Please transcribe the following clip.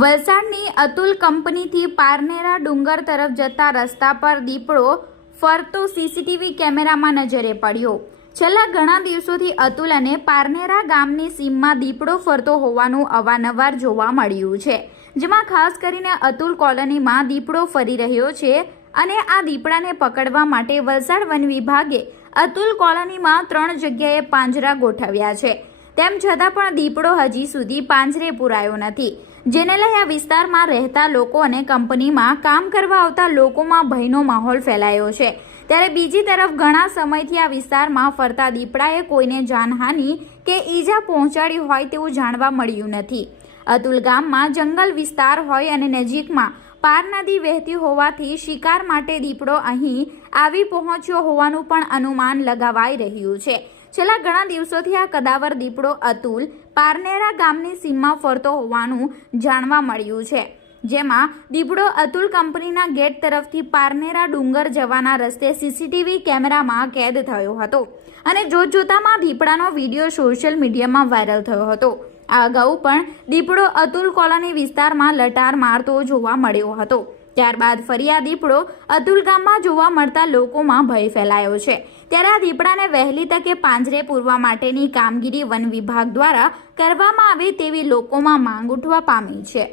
વલસાડની અતુલ કંપનીથી પારનેરા ડુંગર તરફ જતા રસ્તા પર દીપડો ફરતો સીસીટીવી કેમેરામાં નજરે પડ્યો। છેલ્લા ઘણા દિવસોથી અતુલ અને પારનેરા ગામની સીમમાં દીપડો ફરતો હોવાનું અવારનવાર જોવા મળ્યું છે, જેમાં ખાસ કરીને અતુલ કોલોનીમાં દીપડો ફરી રહ્યો છે અને આ દીપડાને પકડવા માટે વલસાડ વન વિભાગે અતુલ કોલોનીમાં 3 જગ્યાએ પાંજરા ગોઠવ્યા છે। તેમ છતાં પણ દીપડો હજી સુધી પાંજરે પુરાયો નથી, જેને લઈ આ વિસ્તારમાં રહેતા લોકો અને કંપનીમાં કામ કરવા આવતા લોકોમાં ભયનો માહોલ ફેલાયો છે। ત્યારે બીજી તરફ ઘણા સમયથી આ વિસ્તારમાં ફરતા દીપડાએ કોઈને જાનહાનિ કે ઈજા પહોંચાડી હોય તેવું જાણવા મળ્યું નથી। અતુલ ગામમાં જંગલ વિસ્તાર હોય અને નજીકમાં પાર નદી વહેતી હોવાથી શિકાર માટે દીપડો અહીં આવી પહોંચ્યો હોવાનું પણ અનુમાન લગાવાઈ રહ્યું છે। છેલ્લા ઘણા દિવસોથી આ કદાવર દીપડો અતુલ પારનેરા ગામની સીમમાં ફરતો હોવાનું જાણવા મળ્યું છે, જેમાં દીપડો અતુલ કંપનીના ગેટ તરફથી પારનેરા ડુંગર જવાના રસ્તે સીસીટીવી કેમેરામાં કેદ થયો હતો અને જોતજોતામાં દીપડાનો વિડીયો સોશિયલ મીડિયામાં વાયરલ થયો હતો। આ અગાઉ પણ દીપડો અતુલ કોલોની વિસ્તારમાં લટાર મારતો જોવા મળ્યો હતો। ત્યારબાદ ફરી આ દીપડો અતુલ ગામમાં જોવા મળતા લોકોમાં ભય ફેલાયો છે। ત્યારે આ દીપડાને વહેલી તકે પાંજરે પૂરવા માટેની કામગીરી વન વિભાગ દ્વારા કરવામાં આવે તેવી લોકોમાં માંગ ઉઠવા પામી છે।